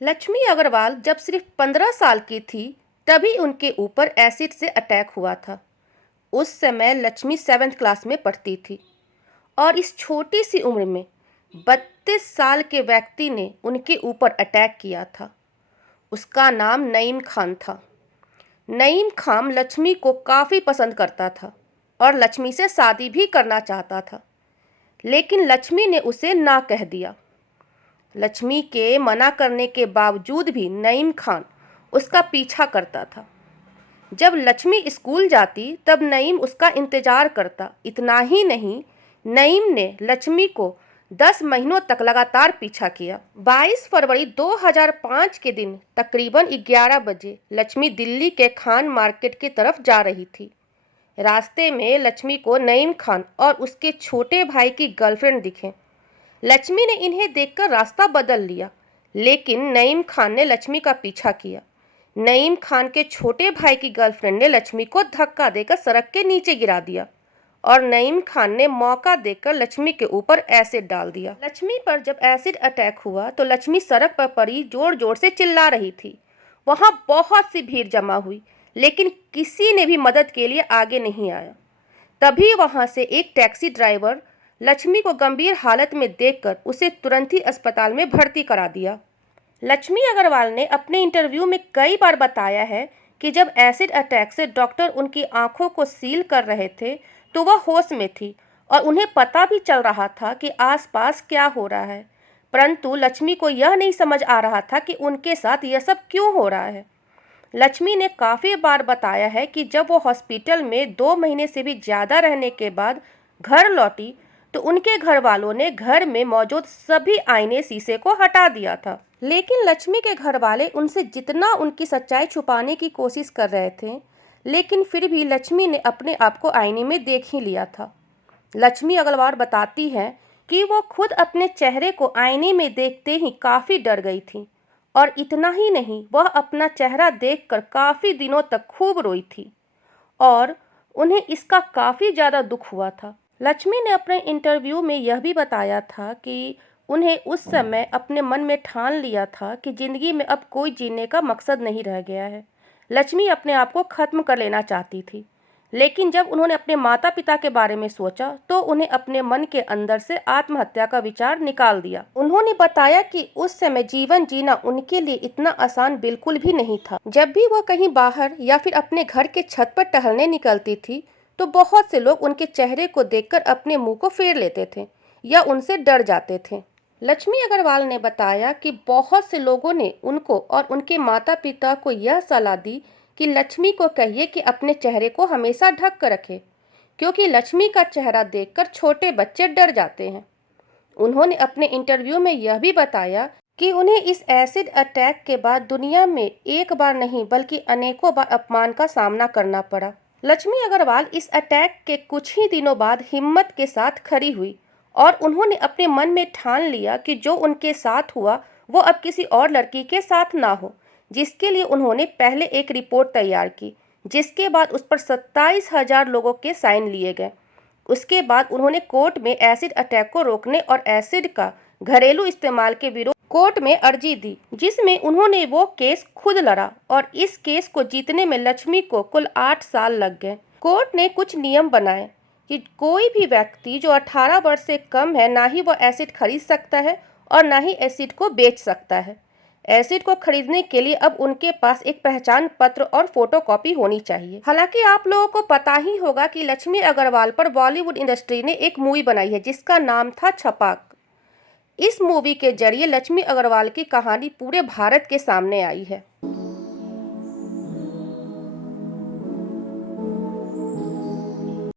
लक्ष्मी अग्रवाल जब सिर्फ 15 साल की थी तभी उनके ऊपर एसिड से अटैक हुआ था। उस समय लक्ष्मी 7th क्लास में पढ़ती थी और इस छोटी सी उम्र में 32 साल के व्यक्ति ने उनके ऊपर अटैक किया था। उसका नाम नईम खान था। नईम खान लक्ष्मी को काफ़ी पसंद करता था और लक्ष्मी से शादी भी करना चाहता था, लेकिन लक्ष्मी ने उसे ना कह दिया। लक्ष्मी के मना करने के बावजूद भी नईम खान उसका पीछा करता था। जब लक्ष्मी स्कूल जाती तब नईम उसका इंतज़ार करता। इतना ही नहीं, नईम ने लक्ष्मी को 10 महीनों तक लगातार पीछा किया। 22 फरवरी 2005 के दिन तकरीबन 11 बजे लक्ष्मी दिल्ली के खान मार्केट की तरफ जा रही थी। रास्ते में लक्ष्मी को नईम खान और उसके छोटे भाई की गर्लफ्रेंड दिखे। लक्ष्मी ने इन्हें देखकर रास्ता बदल लिया, लेकिन नईम खान ने लक्ष्मी का पीछा किया। नईम खान के छोटे भाई की गर्लफ्रेंड ने लक्ष्मी को धक्का देकर सड़क के नीचे गिरा दिया और नईम खान ने मौका देकर लक्ष्मी के ऊपर एसिड डाल दिया। लक्ष्मी पर जब एसिड अटैक हुआ तो लक्ष्मी सड़क पर पड़ी जोर जोर से चिल्ला रही थी। वहाँ बहुत सी भीड़ जमा हुई, लेकिन किसी ने भी मदद के लिए आगे नहीं आया। तभी वहाँ से एक टैक्सी ड्राइवर लक्ष्मी को गंभीर हालत में देखकर उसे तुरंत ही अस्पताल में भर्ती करा दिया। लक्ष्मी अग्रवाल ने अपने इंटरव्यू में कई बार बताया है कि जब एसिड अटैक से डॉक्टर उनकी आंखों को सील कर रहे थे तो वह होश में थी और उन्हें पता भी चल रहा था कि आसपास क्या हो रहा है, परंतु लक्ष्मी को यह नहीं समझ आ रहा था कि उनके साथ यह सब क्यों हो रहा है। लक्ष्मी ने काफ़ी बार बताया है कि जब वो हॉस्पिटल में 2 महीने से भी ज़्यादा रहने के बाद घर लौटी तो उनके घर वालों ने घर में मौजूद सभी आईने शीशे को हटा दिया था। लेकिन लक्ष्मी के घर वाले उनसे जितना उनकी सच्चाई छुपाने की कोशिश कर रहे थे, लेकिन फिर भी लक्ष्मी ने अपने आप को आईने में देख ही लिया था। लक्ष्मी अग्रवाल बताती है कि वो खुद अपने चेहरे को आईने में देखते ही काफ़ी डर गई थी और इतना ही नहीं, वह अपना चेहरा देखकर काफ़ी दिनों तक खूब रोई थी और उन्हें इसका काफ़ी ज़्यादा दुख हुआ था। लक्ष्मी ने अपने इंटरव्यू में यह भी बताया था कि उन्हें उस समय अपने मन में ठान लिया था कि ज़िंदगी में अब कोई जीने का मकसद नहीं रह गया है। लक्ष्मी अपने आप को ख़त्म कर लेना चाहती थी, लेकिन जब उन्होंने अपने माता पिता के बारे में सोचा तो उन्हें अपने मन के अंदर से आत्महत्या का विचार निकाल दिया। उन्होंने बताया कि उस समय जीवन जीना उनके लिए इतना आसान बिल्कुल भी नहीं था। जब भी वह कहीं बाहर या फिर अपने घर के छत पर टहलने निकलती थी तो बहुत से लोग उनके चेहरे को देखकर अपने मुंह को फेर लेते थे या उनसे डर जाते थे। लक्ष्मी अग्रवाल ने बताया कि बहुत से लोगों ने उनको और उनके माता पिता को यह सलाह दी कि लक्ष्मी को कहिए कि अपने चेहरे को हमेशा ढक कर रखे, क्योंकि लक्ष्मी का चेहरा देखकर छोटे बच्चे डर जाते हैं। उन्होंने अपने इंटरव्यू में यह भी बताया कि उन्हें इस एसिड अटैक के बाद दुनिया में एक बार नहीं बल्कि अनेकों बार अपमान का सामना करना पड़ा। लक्ष्मी अग्रवाल इस अटैक के कुछ ही दिनों बाद हिम्मत के साथ खड़ी हुई और उन्होंने अपने मन में ठान लिया कि जो उनके साथ हुआ वो अब किसी और लड़की के साथ ना हो, जिसके लिए उन्होंने पहले एक रिपोर्ट तैयार की, जिसके बाद उस पर 27,000 लोगों के साइन लिए गए। उसके बाद उन्होंने कोर्ट में एसिड अटैक को रोकने और एसिड का घरेलू इस्तेमाल के विरोध कोर्ट में अर्जी दी, जिसमें उन्होंने वो केस खुद लड़ा और इस केस को जीतने में लक्ष्मी को कुल 8 साल लग गए। कोर्ट ने कुछ नियम बनाए कि कोई भी व्यक्ति जो 18 वर्ष से कम है ना ही वो एसिड खरीद सकता है और ना ही एसिड को बेच सकता है। एसिड को खरीदने के लिए अब उनके पास एक पहचान पत्र और फोटोकॉपी होनी चाहिए। हालांकि आप लोगों को पता ही होगा कि लक्ष्मी अग्रवाल पर बॉलीवुड इंडस्ट्री ने एक मूवी बनाई है जिसका नाम था छपाक। इस मूवी के जरिए लक्ष्मी अग्रवाल की कहानी पूरे भारत के सामने आई है।